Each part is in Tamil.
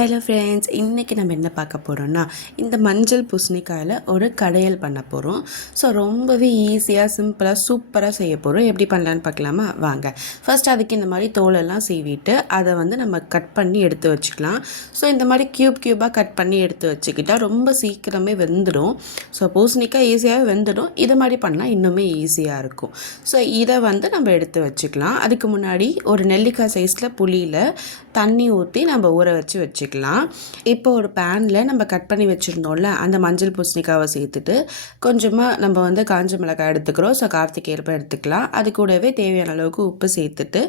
ஹலோ ஃப்ரெண்ட்ஸ், இன்றைக்கி நம்ம என்ன பார்க்க போகிறோன்னா இந்த மஞ்சள் பூசணிக்காயில் ஒரு கடையல் பண்ண போகிறோம். ஸோ ரொம்பவே ஈஸியாக சிம்பிளாக சூப்பராக செய்ய போகிறோம். எப்படி பண்ணலான்னு பார்க்கலாமா? வாங்க. ஃபர்ஸ்ட் அதுக்கு இந்த மாதிரி தோலெல்லாம் சீவிட்டு அதை நம்ம கட் பண்ணி எடுத்து வச்சுக்கலாம். ஸோ இந்த மாதிரி க்யூபாக கட் பண்ணி எடுத்து வச்சுக்கிட்டால் ரொம்ப சீக்கிரமே வெந்துடும். ஸோ பூசணிக்காய் ஈஸியாகவே வெந்துடும். இது மாதிரி பண்ணால் இன்னுமே ஈஸியாக இருக்கும். ஸோ இதை நம்ம எடுத்து வச்சுக்கலாம். அதுக்கு முன்னாடி ஒரு நெல்லிக்காய் சைஸில் புளியில் தண்ணி ஊற்றி நம்ம ஊற வச்சுக்கலாம். இப்போ ஒரு பேனில் நம்ம கட் பண்ணி வச்சுருந்தோம்ல அந்த மஞ்சள் பூசணிக்காவை சேர்த்துட்டு கொஞ்சமாக நம்ம காஞ்ச மிளகாய் எடுத்துக்கிறோம். ஸோ காரத்துக்கு ஏற்ப எடுத்துக்கலாம். அது கூடவே தேவையான அளவுக்கு உப்பு சேர்த்துட்டு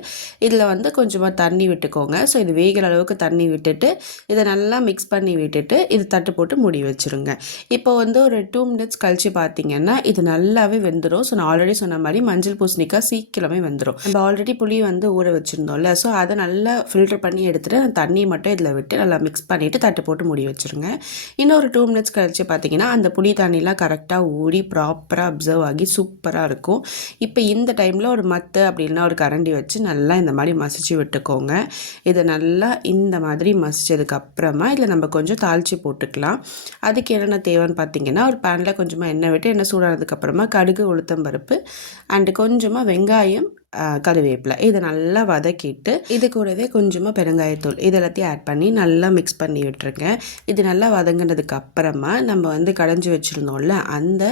இதில் கொஞ்சமாக தண்ணி விட்டுக்கோங்க. ஸோ இது வேகிற அளவுக்கு தண்ணி விட்டுட்டு இதை நல்லா மிக்ஸ் பண்ணி விட்டுட்டு இது தட்டு போட்டு மூடி வச்சுருங்க. இப்போ ஒரு 2 மினிட்ஸ் கழித்து பார்த்தீங்கன்னா இது நல்லாவே வெந்துடும். ஸோ நான் ஆல்ரெடி சொன்ன மாதிரி மஞ்சள் பூசணிக்காய் சீக்கிரமே வெந்துடும். நம்ம ஆல்ரெடி புளி ஊற வச்சுருந்தோம்ல, ஸோ அதை நல்லா ஃபில்டர் பண்ணி எடுத்துகிட்டு அந்த தண்ணியை மட்டும் இதில் விட்டு நல்லா மிக்ஸ் பண்ணிவிட்டு தட்டு போட்டு மூடி வச்சுருங்க. இன்னொரு 2 மினிட்ஸ் கழிச்சு பார்த்தீங்கன்னா அந்த புளி தண்ணிலாம் கரெக்டாக ஊறி ப்ராப்பராக அப்சர்வ் ஆகி சூப்பராக இருக்கும். இப்போ இந்த டைமில் ஒரு மத்து அப்படின்னா ஒரு கரண்டி வச்சு நல்லா இந்த மாதிரி மசிச்சு விட்டுக்கோங்க. இதை நல்லா இந்த மாதிரி மசிச்சதுக்கப்புறமா இதில் நம்ம கொஞ்சம் தாளித்து போட்டுக்கலாம். அதுக்கு என்னென்ன தேவைன்னு பார்த்தீங்கன்னா ஒரு பேனில் கொஞ்சமாக எண்ணெய் விட்டு எண்ணெய் சூடானதுக்கப்புறமா கடுகு, உளுத்தம்பருப்பு அண்டு கொஞ்சமாக வெங்காயம், கருவேப்பிலை இதை நல்லா வதக்கிட்டு இது கூடவே கொஞ்சமாக பெருங்காயத்தூள் இது எல்லாத்தையும் ஆட் பண்ணி நல்லா மிக்ஸ் பண்ணி விட்டுருங்க. இது நல்லா வதங்கினதுக்கு அப்புறமா நம்ம கடைஞ்சி வச்சுருந்தோம்ல அந்த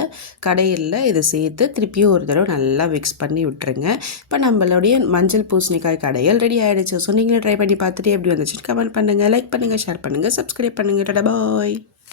கடையில் இதை சேர்த்து திருப்பியும் ஒரு தடவை நல்லா மிக்ஸ் பண்ணி விட்டுருங்க. இப்போ நம்மளுடைய மஞ்சள் பூசணிக்காய் கடையில் ரெடி ஆகிடுச்சு. ஸோ நீங்களே ட்ரை பண்ணி பார்த்துட்டு எப்படி வந்துச்சுன்னு கமெண்ட் பண்ணுங்கள், லைக் பண்ணுங்கள், ஷேர் பண்ணுங்கள், சப்ஸ்கிரைப் பண்ணுங்கள். டாடா பாய்.